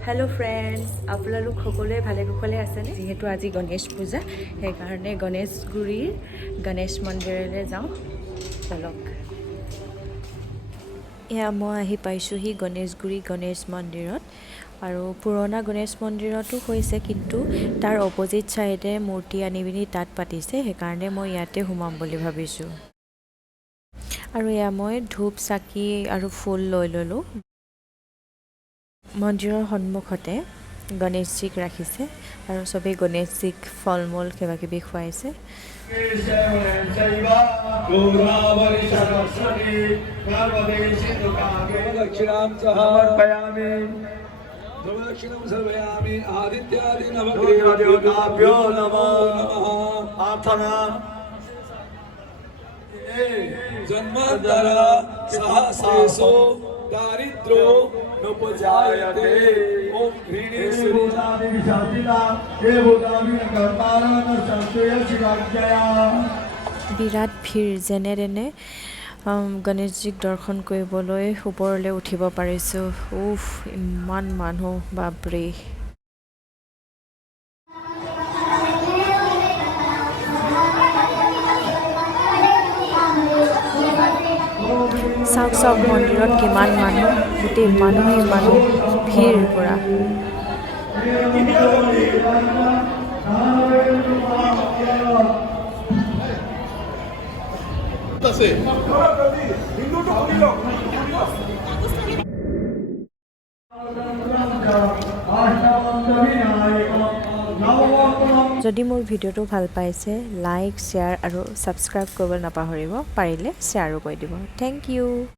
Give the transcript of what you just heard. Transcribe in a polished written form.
hello friends आपलोक सकलोए भाले कुशले आছেনে जेहेतु आज गणेश पूजा সেইকাৰণে গণেশগুৰিৰ গণেশ মন্দিৰলৈ যাওঁ চলক এয়া মই আহি পাইছোহি গণেশগুৰি গণেশ মন্দিৰত আৰু পুৰণা গণেশ মন্দিৰতো হৈছে কিন্তু তাৰ অপোজিট সাইডে মূৰ্তি আনি বিনি তাত পাতিছে সেইকাৰণে মই ইয়াতে সোমাম বুলি ভাবিছো আৰু এয়া মই ধূপ চাকি আৰু ফুল লৈ ললো মন্দিৰৰ সন্মুখতে গণেশজীক ৰাখিছে আৰু সবে গণেশজীক ফলমূল কিবা কিবি খুৱাইছে जन्मान्तरा सहस्रेषु दारिद्रो नोपजायते ओम घृणेश्वरी देवी शांतिदा हे भूतानि कर्तारन संतय शिवाज्ञया বিৰাট ভিৰ যেনে তেনে গণেশজীক দৰ্শন কৰিবলৈ ওপৰলৈ উঠিব পাৰিছো উফ ইমান মানুহ বাপৰে চাওক চাওক মন্দিৰত কিমান মানুহ গোটেই মানুহেই মানুহ ভিৰ পৰা যদি মোৰ ভিডিঅ'টো ভাল পাইছে লাইক শ্বেয়াৰ আৰু সাবস্ক্ৰাইব কৰিব নাপাহৰিব পাৰিলে শ্বেয়াৰো কৰি দিব থ্যাংক ইউ